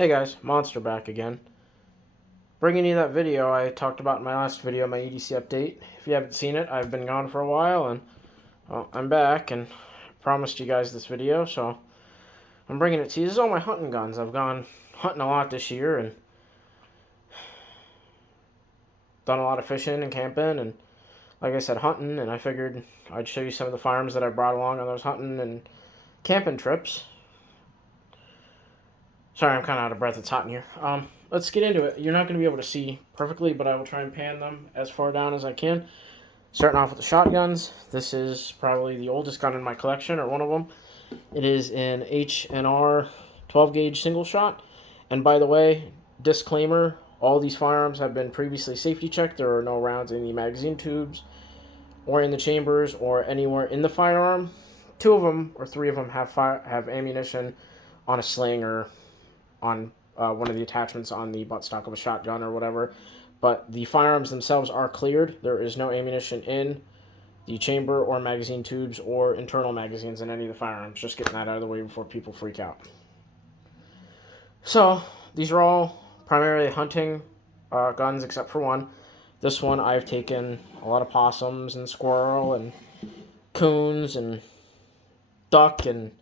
Hey guys, Monster back again. Bringing you that video I talked about in my last video, my EDC update. If you haven't seen it, I've been gone for a while and well, I'm back and promised you guys this video, so I'm bringing it to you. This is all my hunting guns. I've gone hunting a lot this year and done a lot of fishing and camping and like I said, hunting, and I figured I'd show you some of the firearms that I brought along on those hunting and camping trips. Sorry, I'm kind of out of breath. It's hot in here. Let's get into it. You're not going to be able to see perfectly, but I will try and pan them as far down as I can. Starting off with the shotguns. This is probably the oldest gun in my collection, or one of them. It is an H&R 12-gauge single shot. And by the way, disclaimer, all these firearms have been previously safety checked. There are no rounds in the magazine tubes or in the chambers or anywhere in the firearm. Two of them or three of them have ammunition on a sling or on one of the attachments on the buttstock of a shotgun or whatever. But the firearms themselves are cleared. There is no ammunition in the chamber or magazine tubes or internal magazines in any of the firearms. Just getting that out of the way before people freak out. So, these are all primarily hunting guns except for one. This one I've taken a lot of possums and squirrel and coons and duck and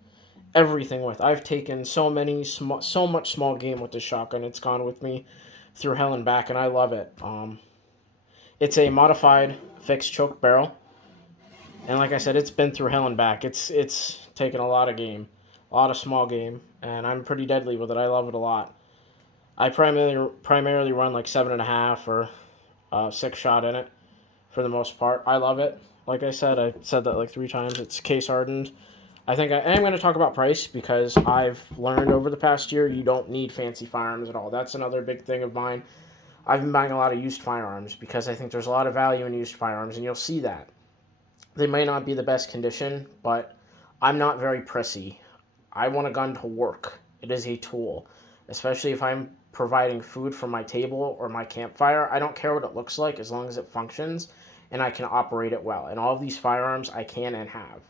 everything with. I've taken so much small game with this shotgun. It's gone with me through hell and back, and I love it. It's a modified fixed choke barrel, and like I said, it's been through hell and back. It's taken a lot of game, a lot of small game, and I'm pretty deadly with it. I love it a lot. I primarily run like 7.5 or 6 shot in it for the most part. I love it. Like I said that like 3 times. It's case hardened. I think I am going to talk about price because I've learned over the past year you don't need fancy firearms at all. That's another big thing of mine. I've been buying a lot of used firearms because I think there's a lot of value in used firearms, and you'll see that. They may not be the best condition, but I'm not very prissy. I want a gun to work. It is a tool, especially if I'm providing food for my table or my campfire. I don't care what it looks like as long as it functions and I can operate it well. And all of these firearms I can and have.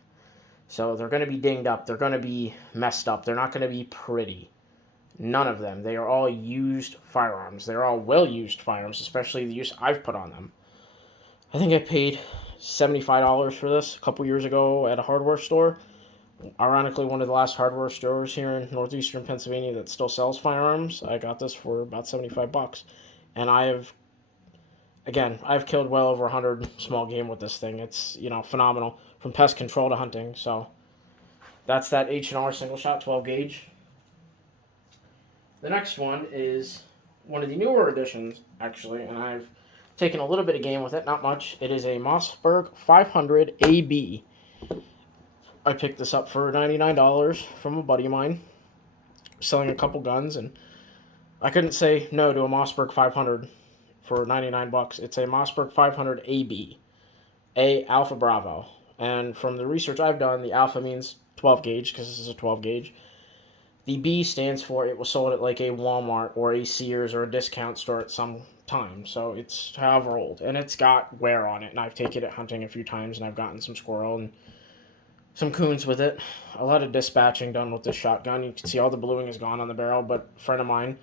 So they're going to be dinged up. They're going to be messed up. They're not going to be pretty. None of them. They are all used firearms. They're all well-used firearms, especially the use I've put on them. I think I paid $75 for this a couple years ago at a hardware store. Ironically, one of the last hardware stores here in northeastern Pennsylvania that still sells firearms. I got this for about $75. And I've killed well over 100 small game with this thing. It's, phenomenal. From pest control to hunting. So that's that H&R single shot 12 gauge. The next one is one of the newer editions, actually, and I've taken a little bit of game with it, not much. It is a Mossberg 500 AB. I picked this up for $99 from a buddy of mine, selling a couple guns, and I couldn't say no to a Mossberg 500 for $99. It's a Mossberg 500 AB, A Alpha Bravo. And from the research I've done, the Alpha means 12 gauge because this is a 12 gauge. The B stands for it was sold at like a Walmart or a Sears or a discount store at some time. So it's however old. And it's got wear on it. And I've taken it hunting a few times and I've gotten some squirrel and some coons with it. A lot of dispatching done with this shotgun. You can see all the bluing is gone on the barrel. But a friend of mine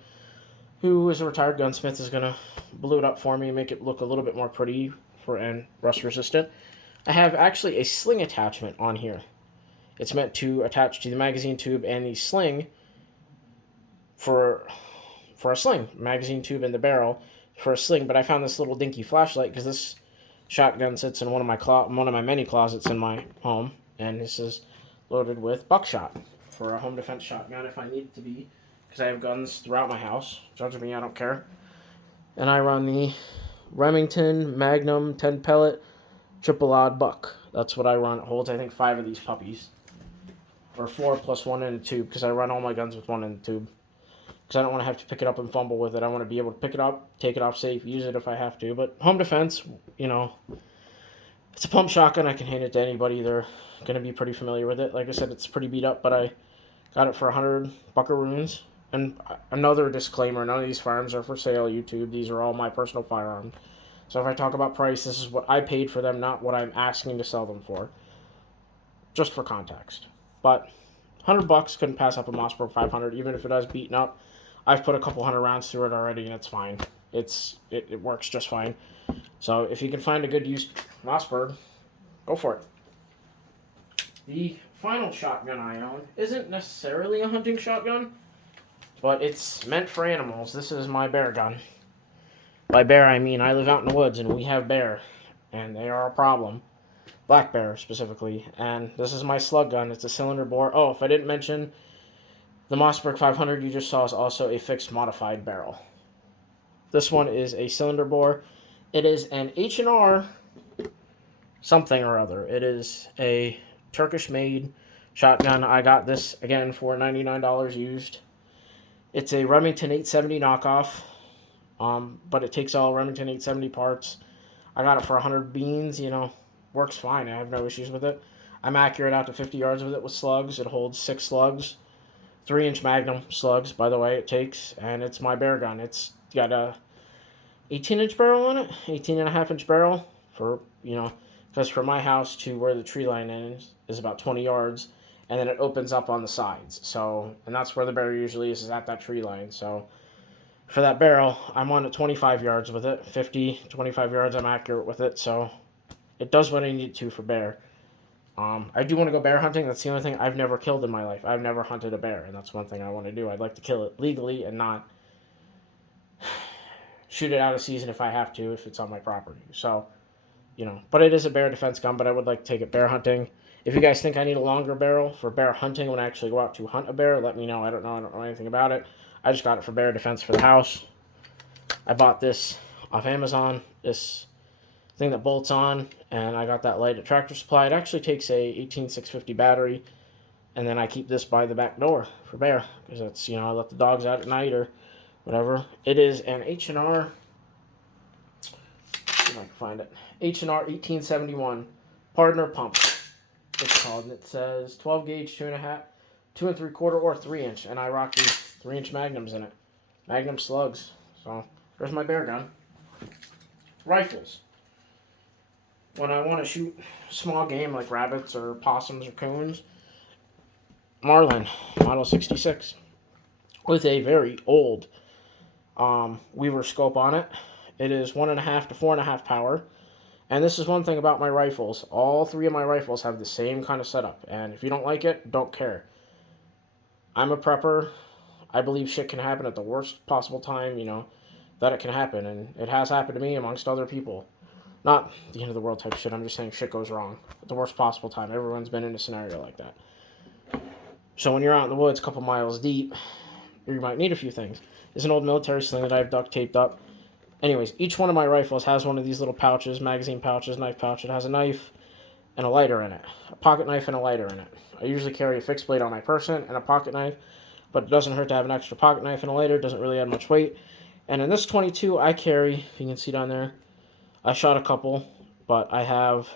who is a retired gunsmith is going to blue it up for me and make it look a little bit more pretty and rust resistant. I have actually a sling attachment on here. It's meant to attach to the magazine tube and the sling for a sling. Magazine tube and the barrel for a sling. But I found this little dinky flashlight because this shotgun sits in one of my many closets in my home, and this is loaded with buckshot for a home defense shotgun if I need it to be, because I have guns throughout my house. Judge me, I don't care. And I run the Remington Magnum 10 pellet triple odd buck. That's what I run. It holds, I think, 5 of these puppies. Or 4 plus 1 in a tube, because I run all my guns with 1 in the tube. Because I don't want to have to pick it up and fumble with it. I want to be able to pick it up, take it off safe, use it if I have to. But home defense, it's a pump shotgun. I can hand it to anybody. They're going to be pretty familiar with it. Like I said, it's pretty beat up, but I got it for 100 buckaroons. And another disclaimer, none of these firearms are for sale, YouTube. These are all my personal firearms. So if I talk about price, this is what I paid for them, not what I'm asking to sell them for. Just for context. But $100 couldn't pass up a Mossberg 500, even if it is beaten up. I've put a couple hundred rounds through it already, and it's fine. It works just fine. So if you can find a good used Mossberg, go for it. The final shotgun I own isn't necessarily a hunting shotgun, but it's meant for animals. This is my bear gun. By bear, I mean I live out in the woods, and we have bear, and they are a problem. Black bear, specifically. And this is my slug gun. It's a cylinder bore. Oh, if I didn't mention, the Mossberg 500 you just saw is also a fixed modified barrel. This one is a cylinder bore. It is an H&R something or other. It is a Turkish-made shotgun. I got this, again, for $99 used. It's a Remington 870 knockoff, but it takes all Remington 870 parts. I got it for 100 beans, works fine. I have no issues with it. I'm accurate out to 50 yards with it with slugs. It holds 6 slugs. 3-inch Magnum slugs, by the way, it takes, and it's my bear gun. It's got a 18-inch barrel on it, 18.5-inch barrel, for, because from my house to where the tree line is about 20 yards, and then it opens up on the sides. So, and that's where the barrel usually is at that tree line. So, for that barrel, I'm on at 25 yards with it. 50, 25 yards, I'm accurate with it. So, it does what I need to for bear. I do want to go bear hunting. That's the only thing I've never killed in my life. I've never hunted a bear, and that's one thing I want to do. I'd like to kill it legally and not shoot it out of season if I have to, if it's on my property. So, but it is a bear defense gun, but I would like to take it bear hunting. If you guys think I need a longer barrel for bear hunting when I actually go out to hunt a bear, let me know. I don't know anything about it. I just got it for bear defense for the house. I bought this off Amazon, this thing that bolts on, and I got that light at Tractor Supply. It actually takes a 18650 battery, and then I keep this by the back door for bear, because it's, I let the dogs out at night or whatever. It is an H&R, see if I can find it, H&R 1871 Partner Pump, it's called, and it says 12 gauge, 2.5, 2 3/4, or 3-inch, and I rock these 3-inch Magnums in it, Magnum slugs. So there's my bear gun. Rifles. When I want to shoot small game like rabbits or possums or coons, Marlin, Model 66, with a very old Weaver scope on it. It is 1.5 to 4.5 power. And this is one thing about my rifles. All 3 of my rifles have the same kind of setup. And if you don't like it, don't care. I'm a prepper. I believe shit can happen at the worst possible time, that it can happen. And it has happened to me amongst other people. Not the end of the world type shit. I'm just saying shit goes wrong at the worst possible time. Everyone's been in a scenario like that. So when you're out in the woods a couple miles deep, you might need a few things. There's an old military sling that I've duct taped up. Anyways, each one of my rifles has one of these little pouches, magazine pouches, knife pouch. It has a knife and a lighter in it. A pocket knife and a lighter in it. I usually carry a fixed blade on my person and a pocket knife, but it doesn't hurt to have an extra pocket knife and a lighter. It doesn't really add much weight. And in this 22, I carry, if you can see down there, I shot a couple, but I have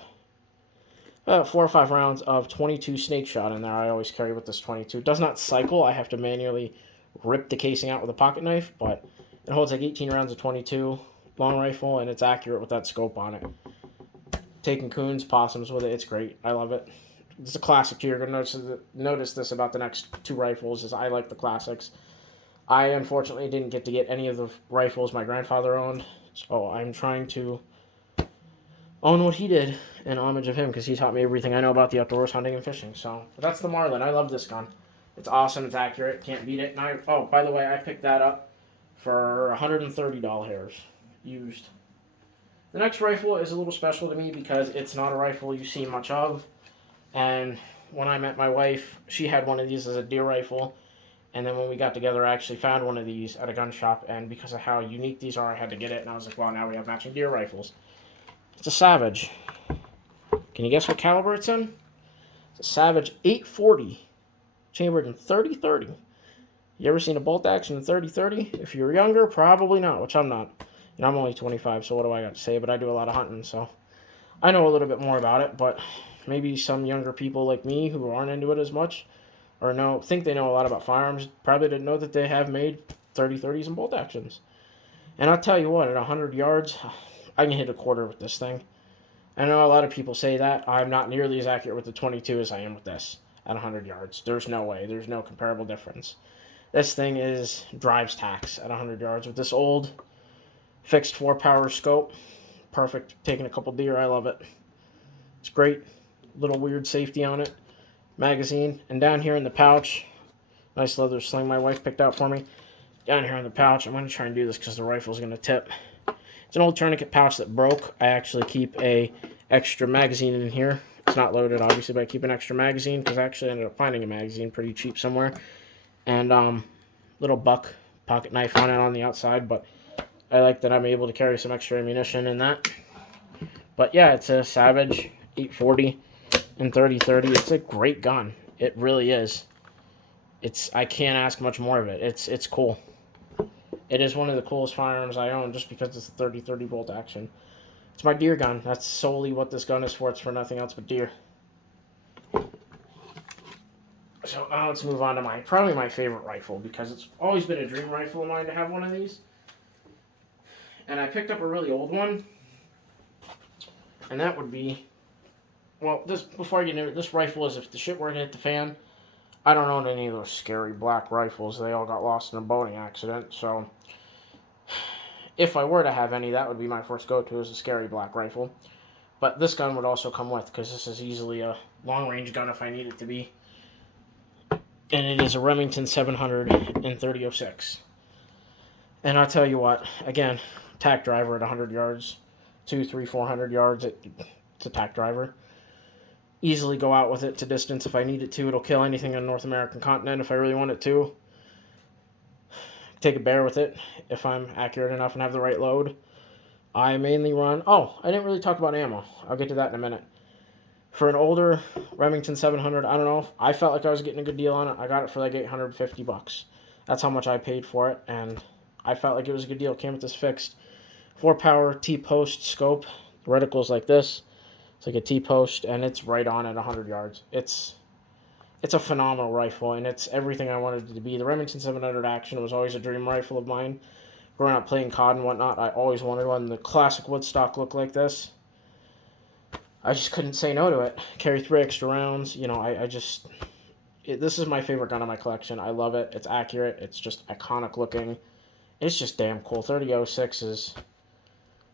4 or 5 rounds of 22 snake shot in there. I always carry with this 22. It does not cycle. I have to manually rip the casing out with a pocket knife, but it holds like 18 rounds of 22 long rifle, and it's accurate with that scope on it. Taking coons, possums with it, it's great. I love it. It's a classic. You're going to notice this about the next 2 rifles, is I like the classics. I unfortunately didn't get to get any of the rifles my grandfather owned, so I'm trying to own what he did in homage of him, because he taught me everything I know about the outdoors, hunting and fishing. So that's the Marlin. I love this gun. It's awesome. It's accurate. Can't beat it. And by the way, I picked that up for $130 used. The next rifle is a little special to me because it's not a rifle you see much of. And when I met my wife, she had one of these as a deer rifle. And then when we got together, I actually found one of these at a gun shop. And because of how unique these are, I had to get it. And I was like, well, now we have matching deer rifles. It's a Savage. Can you guess what caliber it's in? It's a Savage 840, chambered in 30-30. You ever seen a bolt action in 30-30? If you're younger, probably not, which I'm not. I'm only 25, so what do I got to say? But I do a lot of hunting, so I know a little bit more about it. But maybe some younger people like me who aren't into it as much, or think they know a lot about firearms, probably didn't know that they have made 30-30s and bolt actions. And I'll tell you what, at 100 yards, I can hit a quarter with this thing. I know a lot of people say that. I'm not nearly as accurate with the 22 as I am with this at 100 yards. There's no way. There's no comparable difference. This thing drives tax at 100 yards with this old fixed 4-power scope. Perfect. Taking a couple deer. I love it. It's great. Little weird safety on it. Magazine. And down here in the pouch, nice leather sling my wife picked out for me. Down here in the pouch, I'm going to try and do this because the rifle's going to tip. It's an old tourniquet pouch that broke. I actually keep a extra magazine in here. It's not loaded, obviously, but I keep an extra magazine because I actually ended up finding a magazine pretty cheap somewhere. And little buck pocket knife on it on the outside, but I like that I'm able to carry some extra ammunition in that. But yeah, it's a Savage 840 and 30-30. It's a great gun. It really is. I can't ask much more of it. It's cool. It is one of the coolest firearms I own just because it's a 30-30 bolt action. It's my deer gun. That's solely what this gun is for. It's for nothing else but deer. So now let's move on to probably my favorite rifle, because it's always been a dream rifle of mine to have one of these. And I picked up a really old one. And that would be, well, before I get into it, this rifle is, if the shit were to hit the fan, I don't own any of those scary black rifles. They all got lost in a boating accident. So if I were to have any, that would be my first go-to, is a scary black rifle. But this gun would also come with, because this is easily a long-range gun if I need it to be. And it is a Remington 700 in 30-06. And I'll tell you what, again, tack driver at 100 yards, 200, 300, 400 yards, it's a tack driver. Easily go out with it to distance if I need it to. It'll kill anything on the North American continent if I really want it to. Take a bear with it if I'm accurate enough and have the right load. I mainly run... Oh, I didn't really talk about ammo. I'll get to that in a minute. For an older Remington 700, I don't know. I felt like I was getting a good deal on it. I got it for like $850. That's how much I paid for it, and I felt like it was a good deal. It came with this fixed 4-power T-post scope. The reticle's like this. It's like a T-post, and it's right on at 100 yards. It's a phenomenal rifle, and it's everything I wanted it to be. The Remington 700 Action was always a dream rifle of mine. Growing up playing COD and whatnot, I always wanted one. The classic woodstock look like this. I just couldn't say no to it. Carry 3 extra rounds. You know, this is my favorite gun in my collection. I love it. It's accurate. It's just iconic looking. It's just damn cool. 30-06 is...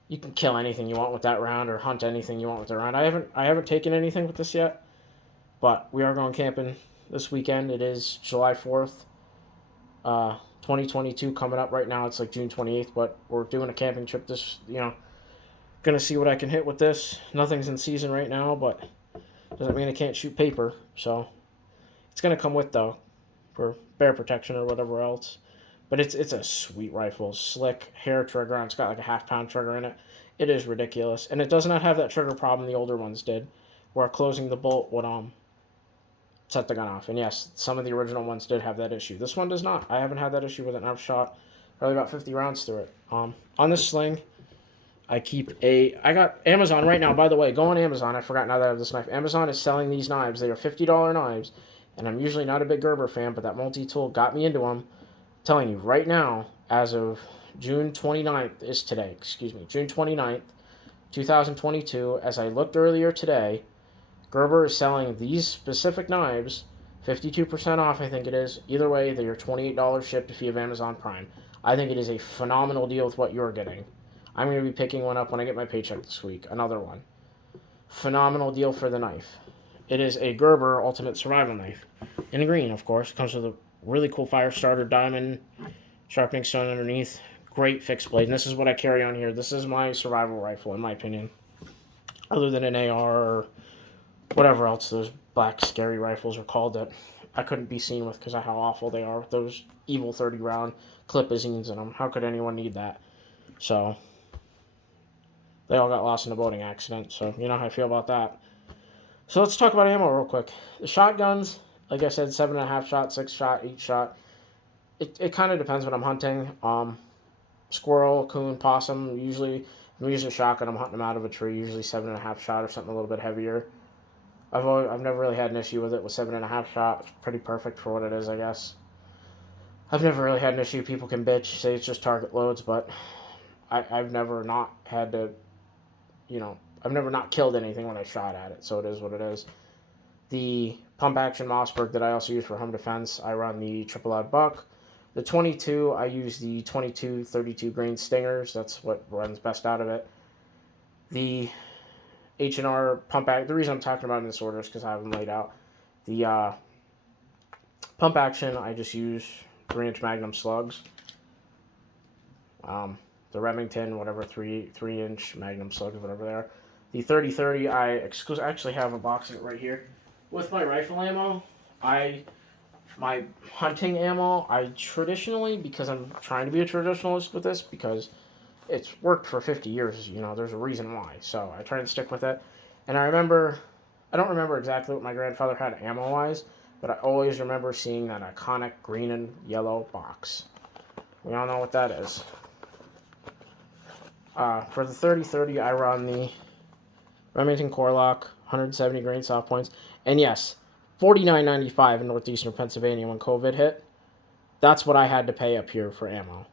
You can kill anything you want with that round, or hunt anything you want with that round. I haven't taken anything with this yet, but we are going camping this weekend. It is July 4th, 2022 coming up. Right now it's like June 28th, but we're doing a camping trip gonna see what I can hit with this. Nothing's in season right now, but doesn't mean I can't shoot paper. So it's gonna come with, though, for bear protection or whatever else. But it's a sweet rifle, slick hair trigger, and it's got like a half-pound trigger in it. It is ridiculous, and it does not have that trigger problem the older ones did, where closing the bolt would set the gun off. And yes, some of the original ones did have that issue. This one does not. I haven't had that issue with it, and I've shot probably about 50 rounds through it. On this sling, I got Amazon right now, by the way. Go on Amazon. I forgot now that I have this knife. Amazon is selling these knives. They are $50 knives, and I'm usually not a big Gerber fan, but that multi-tool got me into them. I'm telling you, right now, as of June 29th is today. Excuse me, June 29th, 2022. As I looked earlier today, Gerber is selling these specific knives 52% off, I think it is. Either way, they are $28 shipped if you have Amazon Prime. I think it is a phenomenal deal with what you're getting. I'm going to be picking one up when I get my paycheck this week. Another one. Phenomenal deal for the knife. It is a Gerber Ultimate Survival Knife. In green, of course. It comes with a really cool fire starter diamond sharpening stone underneath. Great fixed blade. And this is what I carry on here. This is my survival rifle, in my opinion. Other than an AR or whatever else those black scary rifles are called that I couldn't be seen with because of how awful they are. Those evil 30-round clip-azines in them. How could anyone need that? So... They all got lost in a boating accident, so you know how I feel about that. So let's talk about ammo real quick. The shotguns, like I said, 7.5 shot, 6 shot, 8 shot. It kind of depends what I'm hunting. Squirrel, coon, possum. I'm using a shotgun. I'm hunting them out of a tree. Usually 7.5 shot or something a little bit heavier. I've never really had an issue with it with 7.5 shot. It's pretty perfect for what it is, I guess. I've never really had an issue. People can bitch, say it's just target loads, but I've never not had to. I've never not killed anything when I shot at it, so it is what it is. The pump action Mossberg that I also use for home defense, I run the triple loud buck. The 22, I use the 22 32 grain stingers. That's what runs best out of it. The H&R pump action. The reason I'm talking about it in this order is because I have them laid out. The pump action, I just use 3-inch Magnum slugs. The Remington, whatever, 3-inch Magnum slugs, whatever they are. The 30-30, I actually have a box of it right here. With my rifle ammo, my hunting ammo, I traditionally, because I'm trying to be a traditionalist with this, because it's worked for 50 years, there's a reason why. So I try and stick with it. And I don't remember exactly what my grandfather had ammo-wise, but I always remember seeing that iconic green and yellow box. We all know what that is. For the 30-30, I run the Remington Corlock, 170 grain soft points. And yes, $49.95 in northeastern Pennsylvania when COVID hit. That's what I had to pay up here for ammo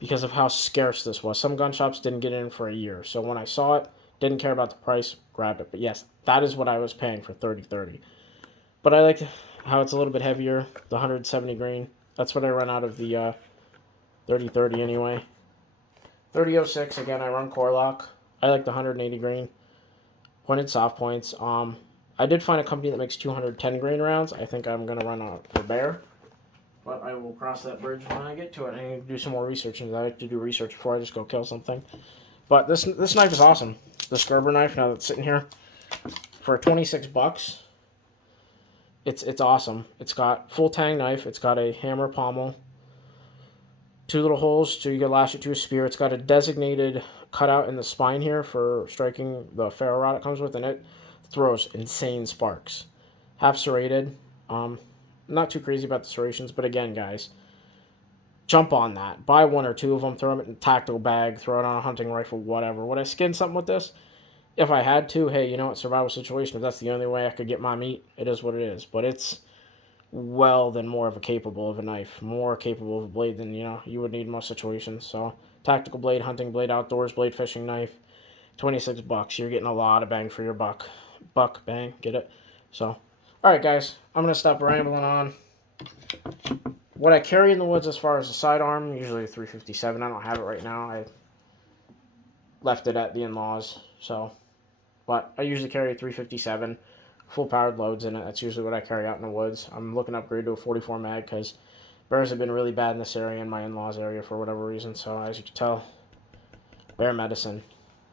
because of how scarce this was. Some gun shops didn't get it in for a year. So when I saw it, didn't care about the price, grabbed it. But yes, that is what I was paying for 30-30. But I like how it's a little bit heavier, the 170 grain. That's what I run out of the 30-30 anyway. 30-06, again, I run Corlock. I like the 180 grain. Pointed soft points. I did find a company that makes 210 grain rounds. I think I'm going to run a Bear. But I will cross that bridge when I get to it. I need to do some more research. And I like to do research before I just go kill something. But this knife is awesome. This Gerber knife, now that's sitting here, for $26, it's awesome. It's got full tang knife. It's got a hammer pommel. 2 little holes so you can lash it to a spear. It's got a designated cutout in the spine here for striking the ferro rod it comes with, and it throws insane sparks. Half serrated. Not too crazy about the serrations, but again, guys, jump on that. Buy 1 or 2 of them, throw them in a tactical bag, throw it on a hunting rifle, whatever. Would I skin something with this? If I had to, hey, survival situation, if that's the only way I could get my meat, it is what it is. But it's more of a knife, more capable of a blade than you would need in most situations. So tactical blade, hunting blade, outdoors blade, fishing knife, $26. You're getting a lot of bang for your buck. Bang, get it? So, all right, guys, I'm gonna stop rambling on. What I carry in the woods as far as a sidearm, usually a 357. I don't have it right now. I left it at the in-laws. So, but I usually carry a 357. Full powered loads in it. That's usually what I carry out in the woods. I'm looking to upgrade to a 44 mag because bears have been really bad in this area, in my in-laws area, for whatever reason. So as you can tell, bear medicine.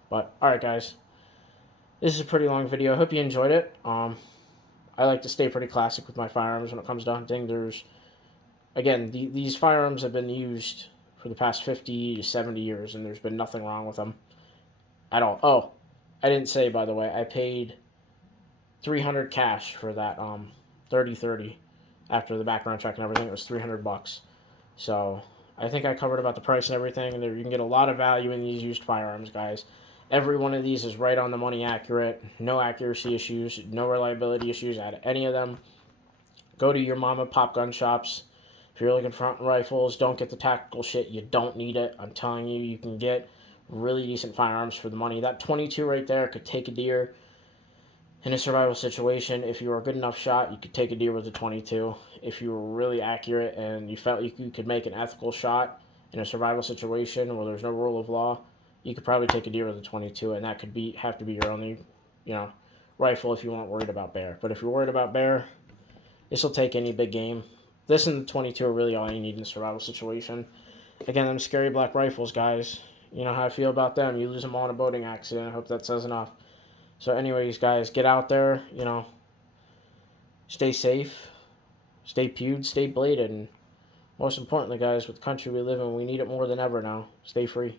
But alright, guys, this is a pretty long video. I hope you enjoyed it. I like to stay pretty classic with my firearms when it comes to hunting. These firearms have been used for the past 50 to 70 years, and there's been nothing wrong with them at all. Oh, I didn't say, by the way, I paid $300 cash for that 30-30. After the background check and everything, it was $300. So I think I covered about the price and everything, and you can get a lot of value in these used firearms, guys. Every one of these is right on the money accurate. No accuracy issues, no reliability issues at any of them. Go to your mom and pop gun shops. If you're looking for hunting rifles, don't get the tactical shit. You don't need it. I'm telling you, you can get really decent firearms for the money. That 22 right there could take a deer. In a survival situation, if you were a good enough shot, you could take a deer with a 22. If you were really accurate and you felt you could make an ethical shot in a survival situation where there's no rule of law, you could probably take a deer with a 22, and that could have to be your only, rifle if you weren't worried about bear. But if you're worried about bear, this will take any big game. This and the 22 are really all you need in a survival situation. Again, them scary black rifles, guys. You know how I feel about them. You lose them all in a boating accident. I hope that says enough. So anyways, guys, get out there, stay safe, stay pewed, stay bladed, and most importantly, guys, with the country we live in, we need it more than ever now. Stay free.